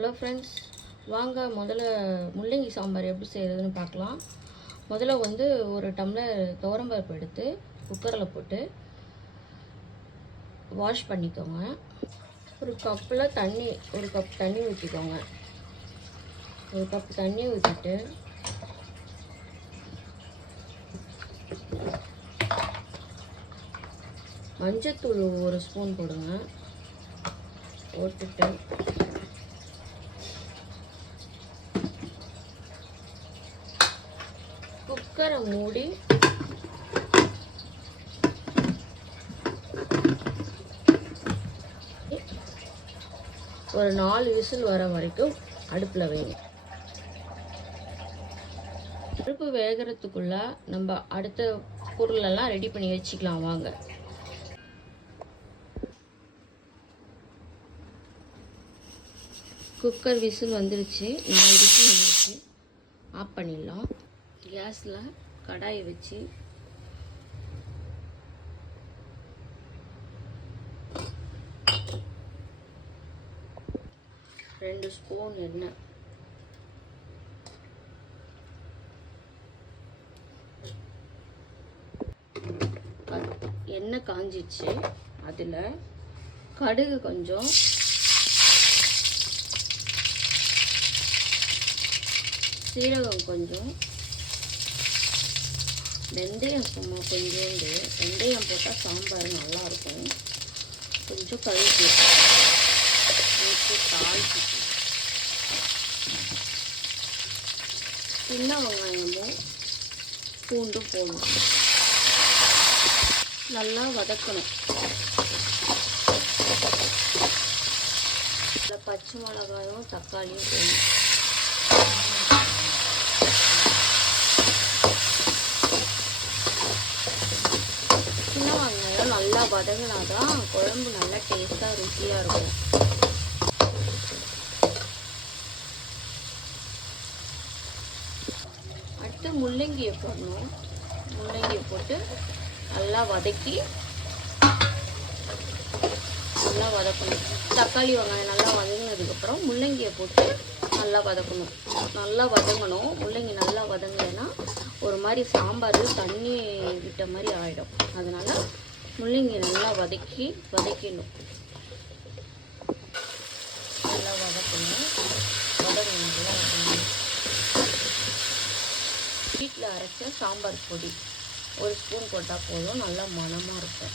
Hello friends, வாங்க முதல்ல முள்ளங்கி சாம்பார் எப்படி செய்கிறதுன்னு பார்க்கலாம். முதல்ல ஒரு டம்ளர் துவரம்பருப்பு எடுத்து குக்கரில் போட்டு வாஷ் பண்ணிக்கோங்க. ஒரு கப்பில் ஒரு கப் தண்ணி ஊற்றிக்கோங்க. ஒரு கப் தண்ணி ஊற்றிட்டு மஞ்சத்தூள் ஒரு ஸ்பூன் போடுங்க. போட்டுட்டு குக்கரை மூடி ஒரு 4 விசில் வர வரைக்கும் அடுப்பில் வைங்க. பருப்பு வேகிறதுக்குள்ள நம்ம அடுத்த பொருளெல்லாம் ரெடி பண்ணி வச்சுக்கலாம். வாங்க. குக்கர் விசில் வந்துருச்சு, 4 விசில் வந்துருச்சு. ஆஃப் பண்ணிடலாம். கேஸில் கடாயை வச்சு ரெண்டு ஸ்பூன் எண்ணெய், எண்ணெய் காஞ்சிச்சு. அதில் கடுகு கொஞ்சம், சீரகம் கொஞ்சம், வெந்தயம் சும்மா கொஞ்சோண்டு. வெந்தயம் போட்டால் சாம்பார் நல்லாயிருக்கும். கொஞ்சம் கழுவி தாளிச்சு சின்ன வெங்காயமும் பூண்டும் போடணும். நல்லா வதக்கணும். இதில் பச்சை மிளகாயும் தக்காளியும் போடணும். சின்ன வெங்காயம் நல்லா வதங்கினாதான் குழம்பு நல்லா டேஸ்ட்டாக ருசியாக இருக்கும். அடுத்து முள்ளங்கியை போடணும். முள்ளங்கியை போட்டு நல்லா வதக்கி நல்லா வதக்கணும். தக்காளி வெங்காயம் நல்லா வதங்கினதுக்கப்புறம் முள்ளங்கியை போட்டு நல்லா வதக்கணும். நல்லா வதங்கணும். முள்ளங்கி நல்லா வதங்கலைன்னா ஒரு மாதிரி சாம்பார் தண்ணி விட்ட மாதிரி ஆகிடும். அதனால் முள்ளங்கி நல்லா வதக்கணும். நல்லா வதக்கணும். வீட்டில் அரைச்ச சாம்பார் பொடி ஒரு ஸ்பூன் போட்டால் போதும். நல்லா மணமாக இருக்கும்.